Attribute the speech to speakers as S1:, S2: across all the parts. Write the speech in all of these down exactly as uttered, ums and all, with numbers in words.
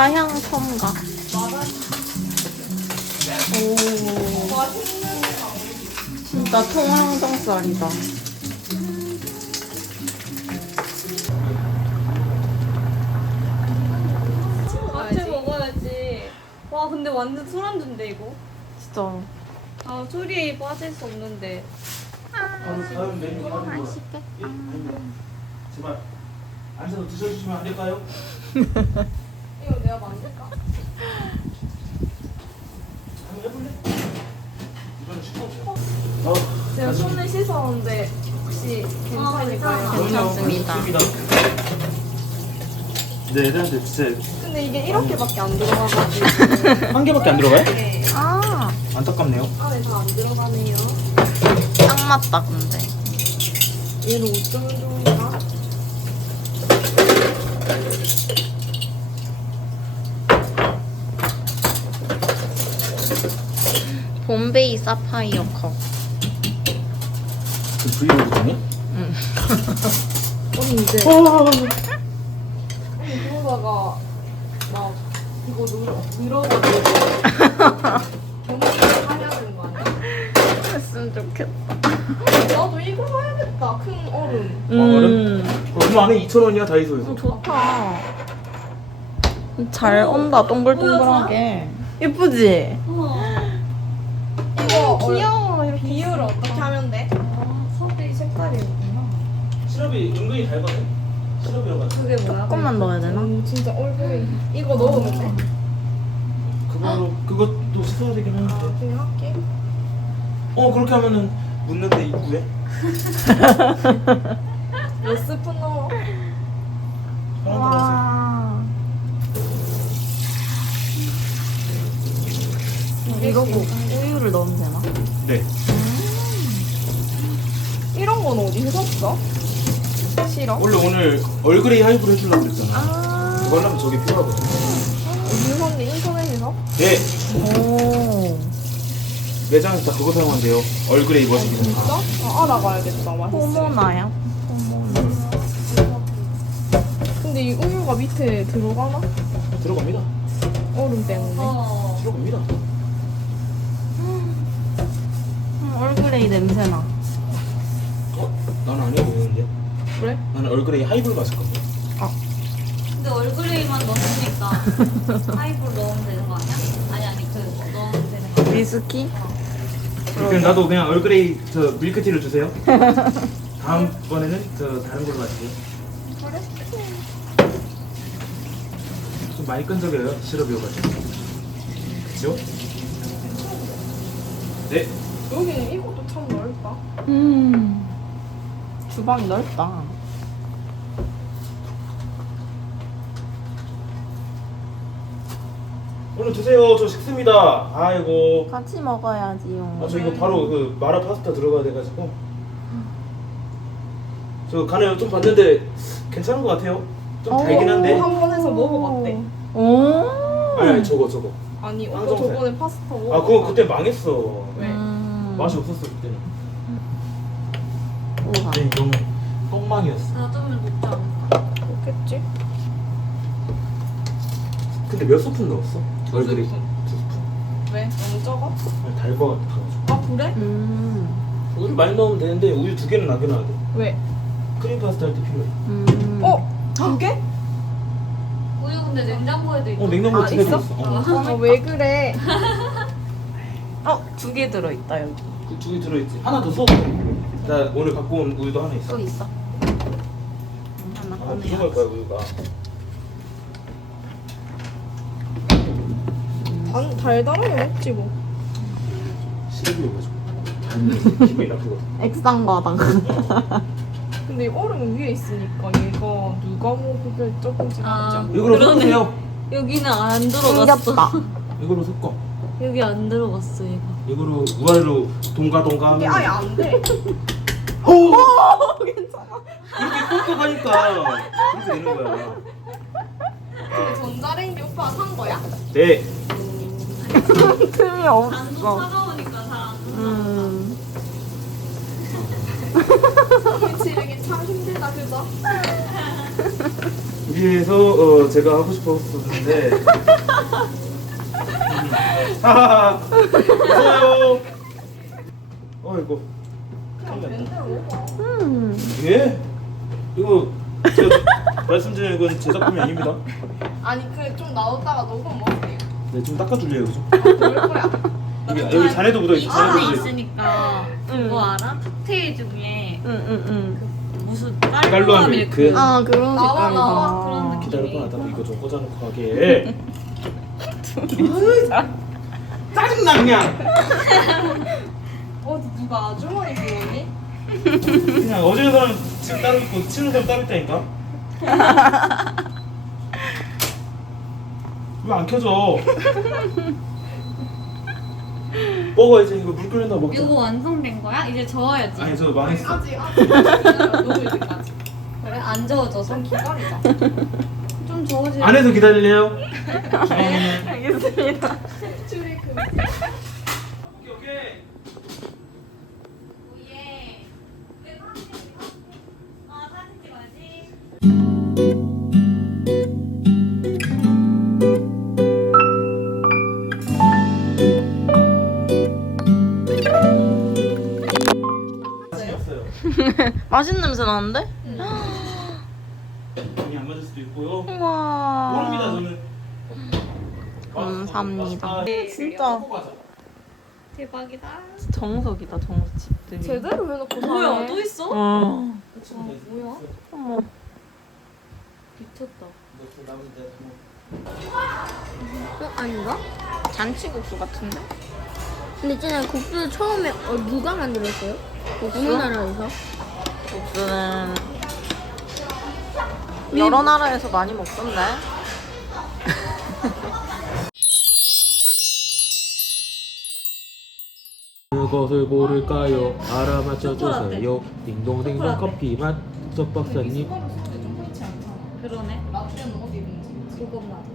S1: 마라향 첨가. 오, 진짜 통항정살이다.
S2: 같이 먹어야지. 와 근데 완전 술안주인데 이거.
S1: 진짜.
S2: 아 술이 빠질 수 없는데.
S3: 다음 메뉴 하는 거.
S1: 맛있겠다.
S3: 예, 아닙니다. 제발 앉아서 드셔주시면 안 될까요?
S2: 이거 내가 만들까?
S3: 한번 해볼래? 이거는 시켜보세요. 어,
S2: 제가 손을 씻었는데 혹시 괜찮을까요?
S1: 괜찮습니다.
S3: 네, 애들한테 진짜
S2: 근데 이게 이렇게밖에 안 들어가가지고.
S3: 한 개밖에 안 들어가요?
S2: 네.
S1: 아,
S3: 안타깝네요.
S2: 안에 다 안 들어가네요.
S1: 딱 맞다, 근데.
S2: 얘는 어쩌면 좋은가?
S1: 봄베이 사파이어 컵.
S3: 그 브이로그 중에?
S1: 응.
S2: 언니 이제
S3: 어,
S2: 언니 그러다가 막 이거 눌러 밀어가지고 경기를 사야 되는 거 아니야?
S1: 했으면 좋겠다.
S2: 나도 이거 사야겠다. 큰 얼음.
S1: 음,
S3: 얼마 안에 이천 원이야 다이소에서.
S1: 좋다. 잘 온다, 동글동글하게. 예쁘지?
S2: 이거 얼-
S1: 귀여워, 이렇게.
S2: 비율을 어떻게 하면 돼? 아, 섭이 색깔이 있구나.
S3: 시럽이 은근히 달거든. 시럽이라고 하죠.
S2: 그게 뭐야?
S1: 조금만 넣어야 되나?
S2: 음, 진짜 얼굴이 이거 넣으면 돼?
S3: 그거로 그것도 씻어야 되긴
S2: 아,
S3: 하는데.
S2: 그냥 할게.
S3: 어 그렇게 하면은 묻는데 입구에.
S2: 몇 스푼 넣어?
S3: 편한 대로 하세요.
S1: 와. 이러고 우유를 넣으면 되나?
S3: 네.
S2: 이런 건 어디서 샀어? 싫어?
S3: 원래 오늘 얼그레이 하이브로 해주려고 그랬잖아.
S1: 아.
S3: 그거 하려면 저게 필요하거든.
S2: 어디서 샀는데 인터넷에서?
S3: 네.
S1: 오.
S3: 매장에서 다 그거 사용한대요. 얼그레이 머시기.
S2: 진짜? 아, 알아가야겠다. 맛있어.
S1: 호모나야? 호모나.
S2: 근데 이 우유가 밑에 들어가나?
S3: 들어갑니다.
S2: 얼음 때문에.
S3: 들어갑니다.
S1: 음, 얼그레이 냄새나.
S3: 어? 나는 안 해보이는데.
S2: 그래?
S3: 나는 얼그레이 하이브를 마실 건데.
S4: 근데 얼그레이만 넣으니까 하이볼 넣으면 되는 거 아니야? 아니 아니 그 넣으면 되는 거 아니야?
S1: 위스키?
S3: 그럼 나도 그냥 얼그레이 저 밀크티를 주세요. 다음 번에는 저 다른 걸로 마실게요.
S2: 그래?
S3: 좀 많이 끈적여요. 시럽이어가지고. 그쵸? 네.
S2: 여기는 이것도 참 넓다.
S1: 음. 주방이 넓다.
S3: 오늘 드세요. 저 식습니다. 아이고.
S1: 같이 먹어야지요.
S3: 아, 저 이거 바로 그 마라 파스타 들어가야 돼가지고. 저 간을 좀 봤는데 괜찮은 것 같아요. 좀 달긴 한데.
S2: 한 번 해서 먹어봤대.
S1: 오.
S3: 아니, 아니 저거 저거.
S2: 아니, 오빠
S3: 황정색.
S2: 저번에 파스타 먹어.
S3: 아 그거 그때 망했어.
S2: 왜?
S1: 음.
S3: 맛이 없었어 그때는.
S1: 우와.
S3: 그때 너무 똥망이었어.
S4: 놔두면 녹지 않을까?
S2: 그렇겠지?
S3: 근데 몇 스푼 넣었어?
S2: 두
S3: 얼그레이
S2: 스푼.
S3: 두 스푼.
S2: 왜? 너무 적어?
S3: 아니 달것 같아가지고.
S2: 아, 그래?
S1: 음.
S3: 우유 많이 넣으면 되는데 우유 두 개는 남겨놔야 돼.
S2: 왜?
S3: 크림 파스타 할 때 필요해.
S1: 음.
S2: 어? 두 개?
S4: 우유 근데 냉장고에도 있고.
S3: 어 냉장고에
S2: 아,
S3: 두 개도
S2: 있어?
S3: 있어. 어.
S2: 아, 왜 그래?
S1: 어, 두 개 들어있다, 여기.
S3: 그 두 개 들어있지. 하나 더 써도 돼. 나 오늘 갖고 온 우유도 하나 있어.
S1: 또 있어. 음, 하나
S3: 아,
S1: 꺼내야
S3: 부족할 거야 우유가.
S2: 단, 달달하게 먹지 뭐.
S3: 시럽이어가지고. 기분이 나쁘거든.
S1: 액상과당.
S2: 근데 이 얼음은 위에 있으니까 얘가 누가 뭐 그게 조금씩
S4: 아.
S2: 먹지 않나?
S3: 이걸로
S4: 그러네.
S3: 섞으세요.
S4: 여기는 안 들어갔어.
S1: 생겼다.
S3: 이걸로 섞어.
S4: 여기 안 들어갔어 얘가.
S3: 이걸로 우아래로 동가 동가
S2: 이게
S3: 하면.
S2: 아예 안 돼.
S3: 오!
S2: 괜찮아.
S3: 이렇게 꺾어 가니까 이렇게 되는 거야.
S2: 근데 전자레인지 오빠가 산 거야?
S3: 네.
S1: 틈이
S4: 단도
S1: 없어.
S4: 차가우니까 잘안
S1: 음.
S2: 그치, 이게 참 힘들다, 그죠?
S3: 위에서 어, 제가 하고 싶었었는데. 하하하. 어서요. 어이구.
S1: 음.
S3: 예? 이거 제가 말씀드린 이건 제 작품이 아닙니다.
S2: 아니 그 좀 나오다가 녹음 먹을게요.
S3: 네, 좀 닦아줄래요, 좀?
S2: 그럴 거야.
S3: 여기, 여기 잔에도 묻어있어.
S4: 이
S3: 잔에도
S4: 안에
S3: 묻어있어.
S4: 있으니까
S1: 응.
S4: 그거 알아? 칵테일 중에
S1: 응응응.
S4: 무슨
S3: 깔로아
S4: 깔로아
S3: 밀크.
S4: 밀크.
S1: 아 그런
S2: 나와,
S1: 색깔이다.
S2: 나와.
S4: 그런 느낌.
S3: 기다려봐, 나도 이거 좀 꽂아놓고 하게. 짜증나 그냥.
S2: 어디 누가 아주머니 부르니?
S3: 그냥 어제 사람 지금 따로 있고 치는 사람 따로 있다니까. 왜 안 켜져? 먹어 이제 이거 물 끓는다 먹자.
S4: 이거 완성된 거야? 이제 저어야지.
S3: 아니 저 망했어.
S2: 아직 아직 녹을 때까지.
S4: 그래? 안 저어져서?
S2: 기다리자.
S4: 좀 저어지.
S3: 안에서 기다릴래요? 주방에는.
S1: 알겠습니다.
S2: 출입 그.
S3: 오케이 오케이.
S4: 예. 왜 사진 찍어? 아 사진 찍어야지.
S3: 맛있어요.
S1: 맛있는 냄새 나는데?
S3: 많이 안 맞을 수도 있고요.
S1: 우와.
S3: 모릅니다 저는.
S1: 감사합니다.
S3: 아,
S1: 진짜
S4: 대박이다.
S1: 정석이다 정석 집들이.
S2: 제대로 해놓고 사네.
S4: 뭐야? 또 있어?
S1: 어.
S4: 뭐야?
S1: 어머.
S4: 미쳤다.
S5: 어? 아닌가?
S1: 잔치국수 같은데?
S5: 근데 있잖아요 국수 처음에 어, 누가 만들었어요?
S1: 국수?
S5: 어느 나라에서?
S1: 국수는 여러 나라에서 많이 먹던데.
S3: 그것을 고를까요? 알아맞혀 주세요. 딩동댕동 커피 맛. 석 박사님.
S4: 그러네.
S2: 라떼는 어디 있는지.
S4: 그것만.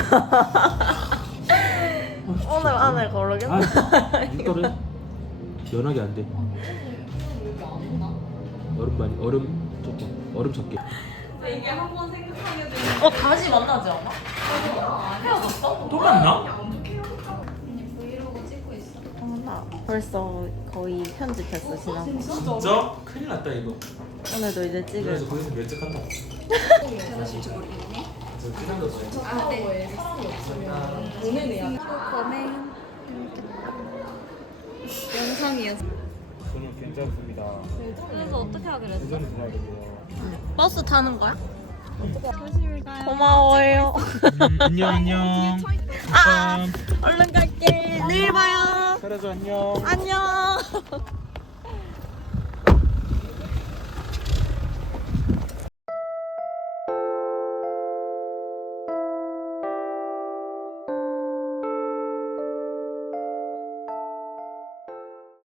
S1: 오늘 안에 고르겠네.
S3: 아, 이거를 연하게 안 돼.
S2: 여기 안 오나?
S3: 얼음 많이 얼음 조금 얼음 적게.
S4: 이게 한 번 생각하게 되면
S1: 어 다시 만나지 않아?
S4: 헤어졌어?
S3: 또 만나?
S4: 언니 브이로그 찍고 있어.
S1: 어, 나 벌써 거의 편집했어 지난.
S3: 진짜? 큰일 났다 이거.
S1: 오늘도 이제 찍을.
S3: 그래서 거기서 면책한다.
S4: 그러실지 모르겠네.
S3: 저 그냥 거 줘요.
S2: 아, 네. 사람이 없으면 보내내야 돼.
S4: 검에 영상이었어.
S3: 저는 괜찮습니다.
S4: 그래서 어떻게 하기로 했어?
S3: 괜찮은 거 돼요.
S1: 버스 타는 거야?
S4: 조심히 가요.
S1: 고마워요.
S3: 안녕 안녕.
S1: 아 얼른 갈게. 내일 봐요.
S3: 사라져 안녕.
S1: 안녕.